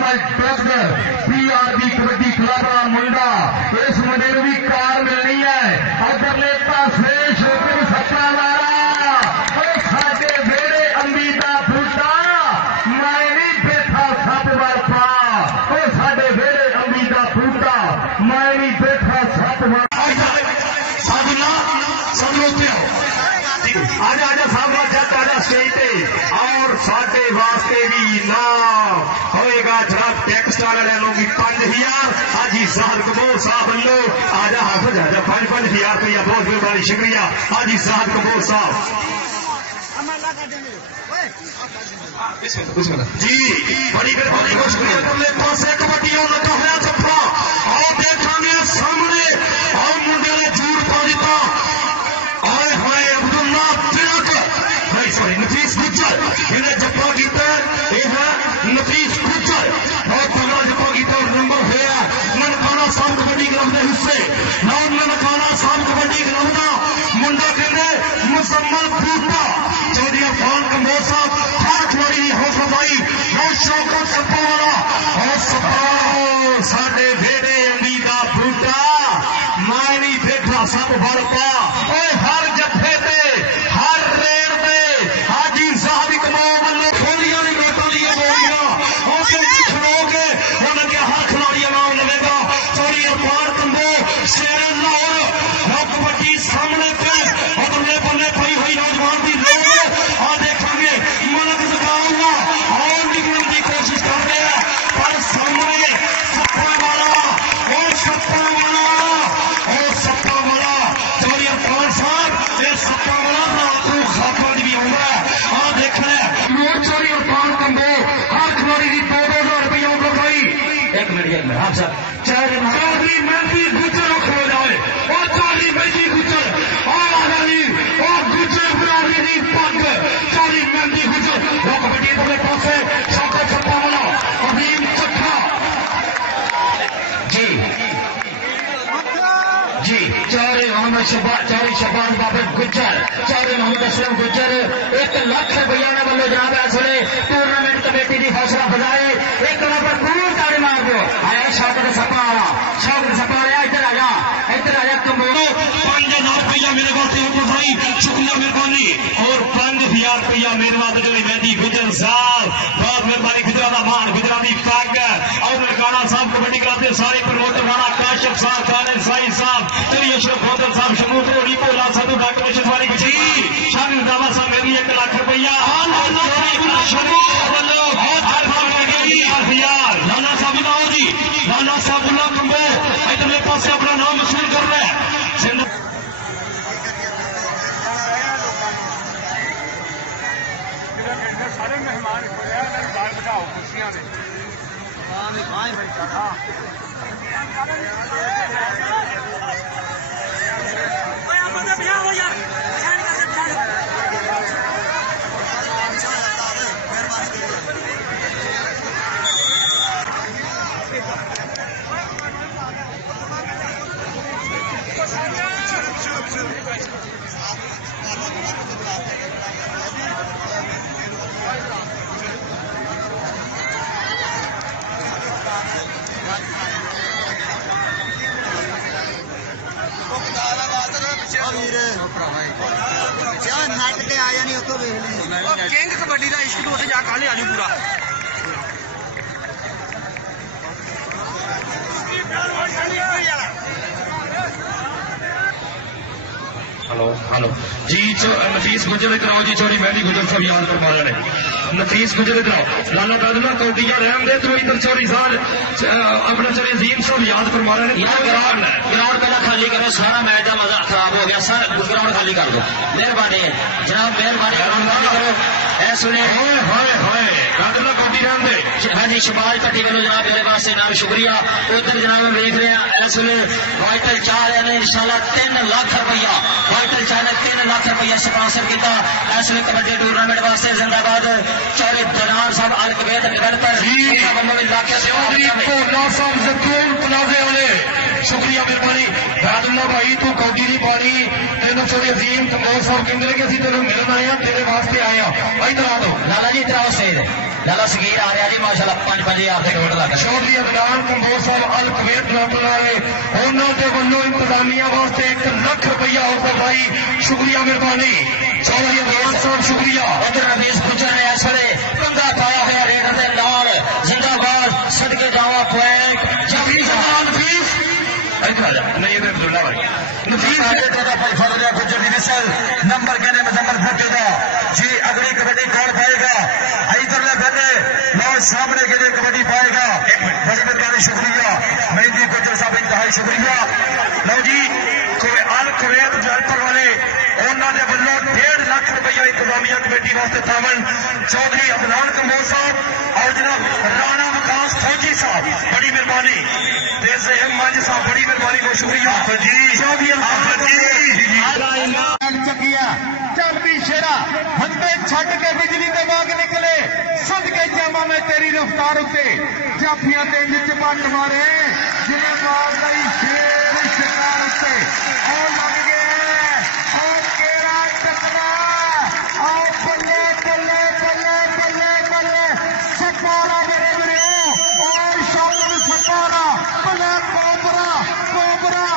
PRB kabaddi club का मुंडा इस मुंडे को भी कार मिलनी है। अगले पासे शोकर सपना वाला साडे वेड़े अंबी का बूटा मैं नहीं बैठा सप वाला साडे वेड़े अंबी का बूटा मैं नहीं बैठा सप वाला। आजा आजा साहब जट आजा स्टेज पे और साडे वास्ते भी ना होएगा जनाब टेक्सटाइल वालों की 5000 हाजी साहब कबूर साहब लो आजा हाफिज आजा 5-5 हजार रुपया बहुत मेहरबानी शुक्रिया हाजी साहब कबूर साहब जी बड़ी मेहरबानी को शुक्रिया। अगले पासे कबड्डी लगा हुआ चप्पा और देखेंगे सामने और मुंडे ने जूर पा दिता आए हाय अब्दुल्ला तिलक नहीं सॉरी नफीस गुज्जर इन्हें जप्पा कीता यह नफीस गुज्जर बहुत तगड़ा जप्पा कीता और नंबर है ननकाना साहब कबड्डी क्लब के हिस्से नाम ननकाना साहब कबड्डी क्लब का मुंडा कहने मुसम्मल बूटा चौधरी अफान कमोर साहब हाथ वाली हौसला भाई बहुत शौकत सप्पा वाला और सप्पा साडे भेड़े अंडी का बूटा मैं नहीं देखा सब भरपा हर जत्थे पे हर रेड़ पे हाजी साहब कमाओ वालों खोलियां नहीं बेटा लिया बोलियां और तुम खड़ोगे उनके हर खिलाड़ी नाम लगेगा चोरी अपार कंबो शेर लाहौर कबड्डी सामने पे अगले बल्ले पई हुई नौजवान की लोग और देखेंगे मलक लगाऊंगा और निकलने की कोशिश कर रहे हैं पर सामने सप्पा वाला और सप्पा वाला और सप्पा वाला चोरी अपार साहब ये सप्पा वाला रातू खापा भी होगा और देखना चोरी अपार कंबो हर खिलाड़ी की 2-2 रुपया लगाई एक मिनट आप साहब चौधरी मेहंदी गुजर खो जाए और चौधरी मेहंदी गुजर और आजादी और गुजर बुरादी की पग चौधरी मेहंदी गुजर वो कबड्डी अपने पास है सबको छप्पा वाला अभीम चट्ठा जी जी चौधरी मोहम्मद शबाज बाबर गुजर चौधरी मोहम्मद असलम गुजर 1 लाख रुपया ने वालों जनाब इस वे टूरनामेंट कमेटी की हौसला बजाए एक नंबर पूरी ताड़ी मार दो आया शौकत सपा वाला इधर आजा कमोड़ो 5000 रुपया मेरे वास्ते भाई शुक्रिया मेहरबानी और 5000 रुपया मेरे वास्ते जो मेहंदी गुजर साहब बहुत मेहरबानी गुजरा का मान गुजरा की पग और ननकाना साहब कबड्डी क्लब के सारे प्रमोटर राणा काशिफ साहब खालिद साई साहब चलिए अशरफ खोदर साहब शमूर टोली कोला साधु डॉक्टर मिशन वाली जी शामिल दावा साहब मेरी 1 लाख रुपया राणा साहब लाओ जी राणा साहब कंबो इधरले पास अपना नाम मशहूर कर रहा है सारे मेहमान बाल बिठाओ कुर्सियां नट के आ जानी उतो किंग कबड्डी का इश्क तो जा कल आ पूरा हेलो जी नफीस गुजर कराओ जी चोरी मेहंदी गुजर सब याद फरमा रहे नफीस गुजर कराओ लाला दादला कौटिया रहन दे तो इधर चोरी साल अपना चोरी अजीम सब याद फरमा रहे ग्राउंड पहला खाली करो सारा मैच का मजा खराब हो गया सर ग्राउंड खाली कर दो मेहरबानी है जनाब मेहरबानी करो ऐ सुने दादला कौटी रहन दे हाँ जी शबाज पट्टी वालों जनाब मेरे वास्ते नाम शुक्रिया उधर जनाब हम देख रहे हैं इस वे वाइटल चाह रहे हैं इंशाल्लाह 3 लाख रुपया वाइटल चाह ने 3 लाख रुपया स्पॉन्सर किया इस वे कबड्डी टूर्नामेंट वास्ते जिंदाबाद चौधरी दलाल साहब अलकबेत डेवलपर इलाके से शुक्रिया मेहरबानी राजुल्ला भाई तू कौडी नहीं पानी तेन थोड़ी अजीम कमोर साहब कहते कि असं तेन मिलन आए तेरे वास्ते आए भाई इधर आ दो लाला जी इधर आओ शेर लाला सगीर आ रहा जी माशाल्लाह 5-5 हज़ार के करोड़ चौधरी अदनान कमोर साहब अल कुवैत रहमत आए उन्होंने वालों इंतजामिया वास्ते 1 लाख रुपया होता भाई शुक्रिया मेहरबानी चौधरी अदनान साहब शुक्रिया इधर रमेश गुजर ने इस वे पंगा पाया हुआ रेडर के नाल जिंदाबाद सदके जावा क्वैक जबरी जमान फीस नहीं ये अब्दुल्ला भाई गुजर की मिसल नंबर कहने मुजम्मल भुट्टे का जी अगली कबड्डी कौन पाएगा इधर बहने लो सामने के लिए कबड्डी पाएगा बड़ी मेहरबानी शुक्रिया मेहंदी गुजर साहब इंतहाई शुक्रिया लो जी अल कुवैत जयपुर वाले उन्होंने वालों 1.5 लाख रुपया इंतजामिया कमेटी वास्ते थावन चौधरी अदनान कमोर साहब और जनाब राणा विकास फौजी साहब बड़ी मेहरबानी मंज साहब बड़ी मेहरबानी को शुक्रिया चकिया चल भी शेरा बंदे छट के बिजली के बाग निकले सद के जामा में तेरी रफ्तार उसे जाफिया के इंज बंद मारे जिन्हें मार गई शेर शिकार उसे और लग गए और केरा टकरा और बल्ले बल्ले बल्ले बल्ले बल्ले सपारा मेरे मेरे और शामिल सपारा बल्ले कोबरा कोबरा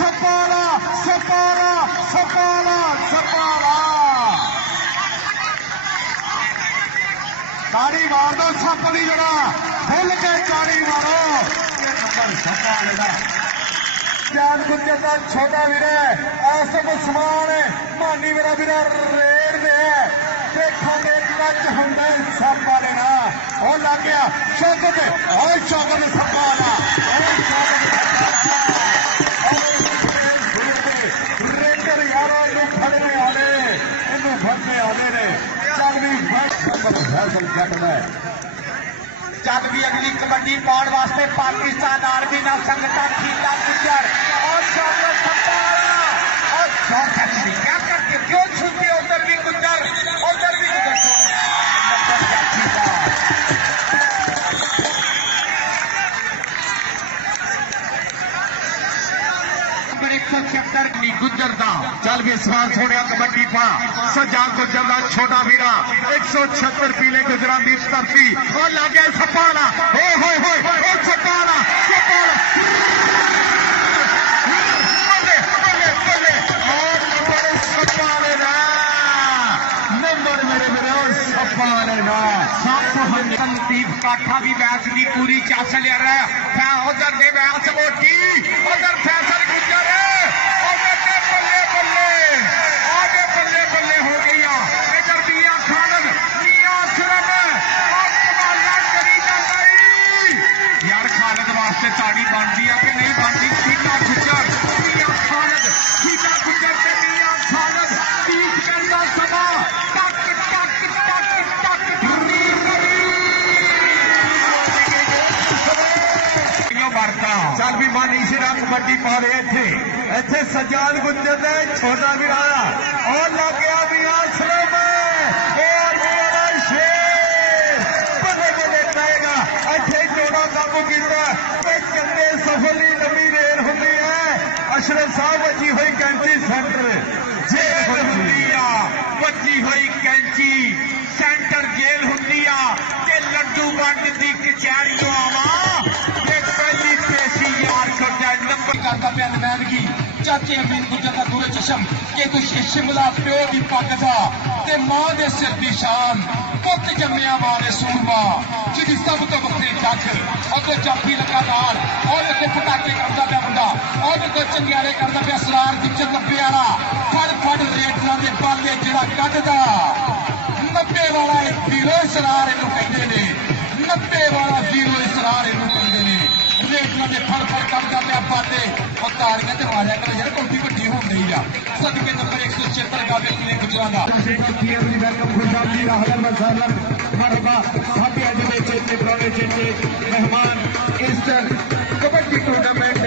सपारा सपारा सपारा सपारा ताड़ी मार दो सप की जगह खुल के ताड़ी मारो जान गुजर का छोटा वीर है आसम उस्मान मानी मेरा वीर रेड़ दे देखा लच होंगे सप वाले ना वो लग गया शौकत और शौकत सप वाला रेडर यारों इनू फड़ने आले इनू फड़ने आले ने चल भी फैसल जट है जग भी अगली कबड्डी पाउण वास्ते पाकिस्तान आर्मी ना संगठन खीता गुजर और क्या करके क्यों छूटे उधर भी गुजर उधर भी गुजर 176 गुजर का चल भी सवाल छोड़िया कबड्डी पा सजा गुजर का छोटा वीरा 176 पीले गुजरा की धरती और लग गया सपाला सपाला नंबर मेरे मेरे सपाले ना संदीप काठा भी मैच की पूरी चास लिया रहा उधर ने मैच मोटी उधर फैसल गुजर आगे बल्ले बल्ले हो गया इधर मियां खान मियां सुरम करी गई यार खालिद वास्ते ताड़ी बनती है कि नहीं बनती सीधा गुजर मियां खालिद सीधा गुजर से मियां खालिद 30 मिनट का समा टक टक टक टक चल भी मानी सिरा कबड्डी पा रहे इथे सजाद गुजर ने छोटा भी आया और लग गया भी आश्रम और शेर बड़े बड़े पाएगा इथे जोड़ा काबू किया चंदे सफली लंबी रेल होती है अशरफ साहब वजी हुई कैंची सेंटर जेल होती वजी हुई कैंची सेंटर जेल होती है लड्डू बंड की कचहरी आवा चाचे अमीन गुजर का दूरे चशम के कुछ शिमला प्यो की पग का ते मां दे सिर दी शान पुत जम्मिया मां ने सूरमा जिहदी सब तो वक्री जग अगो जाफी लगातार और को पटाके करता पिया मुंडा और को चंगियारे करता पिया सरार दी 90 वाला फड़ रेडरां दे पाले जिहड़ा कढदा 90 वाला जीरो सरार इनू कहंदे ने 90 वाला जीरो सरार इनू कहंदे ने रेडरां दे फड़ करता पिया पाले और ताड़ियां ते मारिया कर यार कोठी वड्डी हो गई आ सदके नंबर 176 का व्यक्ति गुजरा दा वेलकम खुशामदी रहमत मसालन मरहबा साथी अज दे चेते पुराने चेते मेहमान ईस्टर्न कबड्डी टूर्नामेंट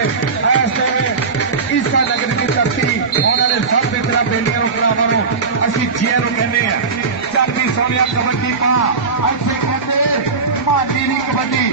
ऐसे ईसा नगर की धरती आने वाले सब मित्रा बेलियां भरावां असीं जियां नूं कहंदे आ चाची सोनिया कबड्डी पा अच्छे कहते मानी दी कबड्डी